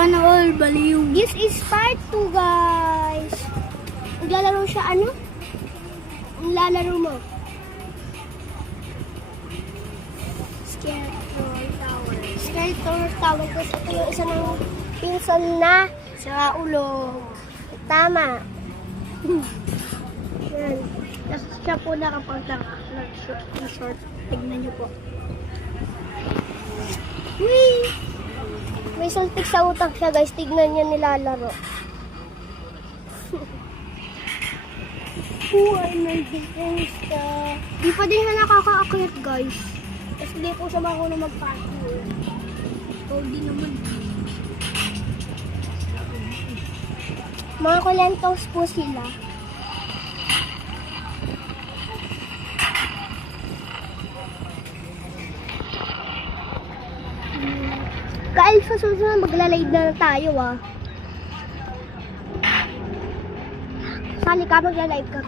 Sana all baliw. This is part 2, guys. Maglalaro siya, ano? Ang lalaro mo? Scarecrow Tower. Scarecrow Tower. Kasi ito yung isa ng pinsan na sa ulog. Tama. Yan. Tapos siya po nakapag-short. Tignan niyo po. Whee! May saltik sa utak siya, guys. Tignan niya nilalaro. Buhay ng defense ka. Di pa din siya nakaka-akyat, guys. Kasi hindi po siya marunong mag-parkour. O di naman. Mga kulentos po sila. Guys, sa susunod magla-live na tayo, ah. Sali ka, magla-live ka.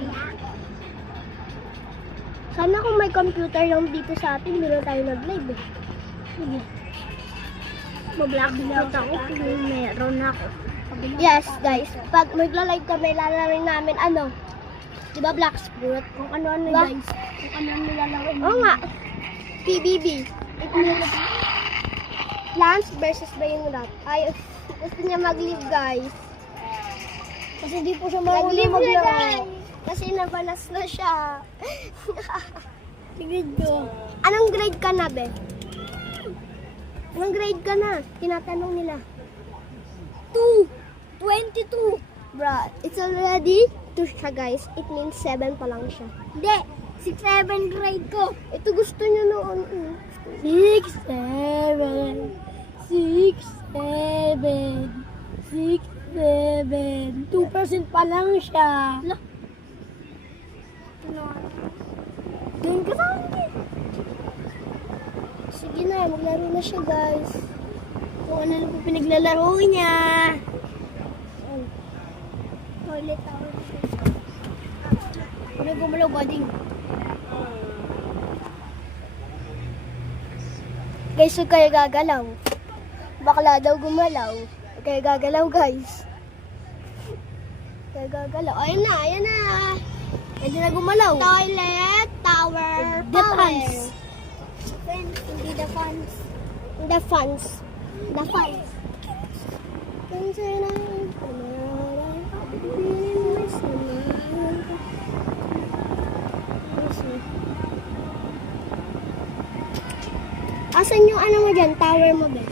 Sana kung may computer lang dito sa atin, meron tayo nag-live, eh. Sige. Mag-blackboard ako kung meron ako. Yes, guys. Pag magla-live kami, lalaroin namin, ano? Diba, Blacksport? Kung ano-ano Diba? guys. Kung ano-ano lalaro. Oo nga. PBB. It means Plants versus ba yung rat? Ay, gusto niya mag-live, guys. Kasi di po siya Mag-live marunong na, maglaro. guys. Kasi nabanas na siya. Tigid ko. Anong grade ka na, be? Anong grade ka na? Tinatanong nila. 22. Bruh, it's already 2 siya, guys. It means 7 pa lang siya. Hindi. 6-7 grade ko. Ito gusto niyo noon. 6, 7. 6, 7. 6, 7. 2% pa lang siya. Doon ka sa akin. Sige na, maglaro na siya, guys. Kung ano na po pinaglalaro niya. Toilet tower. Ano gumalaw, buding? Guys, huwag kayo gagalaw. Bakla daw gumalaw. Huwag kayo gagalaw, guys. Huwag kayo gagalaw. Ayun na, ayun na. Pwede na gumalaw. Toilet tower. The power. fans. Fans, hindi the fans. The fans. The fans. Asan yung ano mo dyan? Tower mo ba?